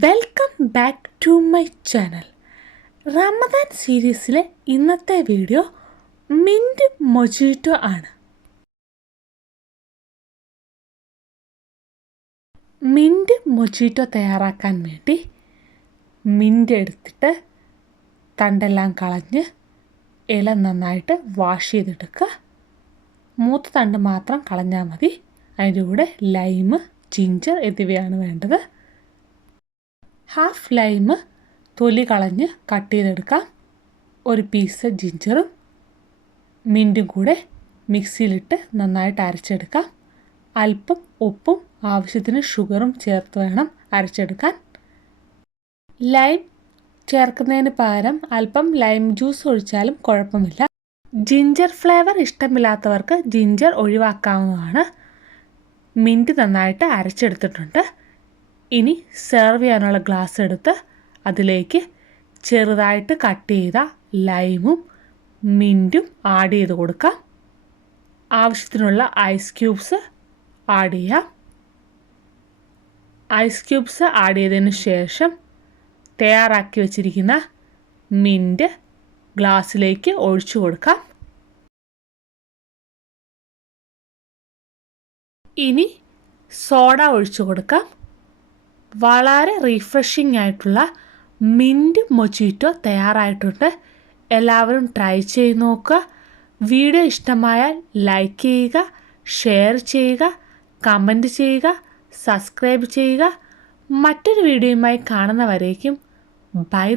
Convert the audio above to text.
Welcome back to my channel. Ramadan സീരീസിലെ ഇന്നത്തെ video mint mojito ആണ്. മിൻറ്റ് മൊജിറ്റോ തയ്യാറാക്കാൻ വേണ്ടി മിൻറ്റ് എടുത്തിട്ട് തണ്ടെല്ലാം കളഞ്ഞ് ഇല നന്നായിട്ട് വാഷ് ചെയ്തെടുക്കുക. മൂത്ത തണ്ട് മാത്രം കളഞ്ഞാൽ മതി. അതിൻ്റെ കൂടെ ലൈമ്, ജിഞ്ചർ എന്നിവയാണ് വേണ്ടത്. ഹാഫ് ലൈമ് തൊലി കളഞ്ഞ് കട്ട് ചെയ്തെടുക്കാം. ഒരു പീസ് ജിഞ്ചറും മിൻറ്റും കൂടെ മിക്സിയിലിട്ട് നന്നായിട്ട് അരച്ചെടുക്കാം. അല്പം ഉപ്പും ആവശ്യത്തിന് ഷുഗറും ചേർത്ത് വേണം അരച്ചെടുക്കാൻ. ലൈം ചേർക്കുന്നതിന് പകരം അല്പം ലൈം ജ്യൂസ് ഒഴിച്ചാലും കുഴപ്പമില്ല. ജിഞ്ചർ ഫ്ലേവർ ഇഷ്ടമില്ലാത്തവർക്ക് ജിഞ്ചർ ഒഴിവാക്കാവുന്നതാണ്. മിൻറ്റ് നന്നായിട്ട് അരച്ചെടുത്തിട്ടുണ്ട്. ഇനി സെർവ് ചെയ്യാനുള്ള ഗ്ലാസ് എടുത്ത് അതിലേക്ക് ചെറുതായിട്ട് കട്ട് ചെയ്ത ലൈമും മിൻറ്റും ആഡ് ചെയ്ത് കൊടുക്കാം. ആവശ്യത്തിനുള്ള ഐസ് ക്യൂബ്സ് ആഡ് ചെയ്യാം. ഐസ് ക്യൂബ്സ് ആഡ് ചെയ്തതിന് ശേഷം തയ്യാറാക്കി വെച്ചിരിക്കുന്ന മിൻറ്റ് ഗ്ലാസ്സിലേക്ക് ഒഴിച്ചു കൊടുക്കാം. ഇനി സോഡ ഒഴിച്ചു കൊടുക്കാം. വളരെ റിഫ്രഷിംഗ് ആയിട്ടുള്ള മിൻറ്റ് മൊജിറ്റോ തയ്യാറായിട്ടുണ്ട്. എല്ലാവരും ട്രൈ ചെയ്ത് നോക്കുക. വീഡിയോ ഇഷ്ടമായാൽ ലൈക്ക് ചെയ്യുക, ഷെയർ ചെയ്യുക, കമൻറ്റ് ചെയ്യുക, സബ്സ്ക്രൈബ് ചെയ്യുക. മറ്റൊരു വീഡിയോയുമായി കാണുന്നവരേക്കും ബൈ.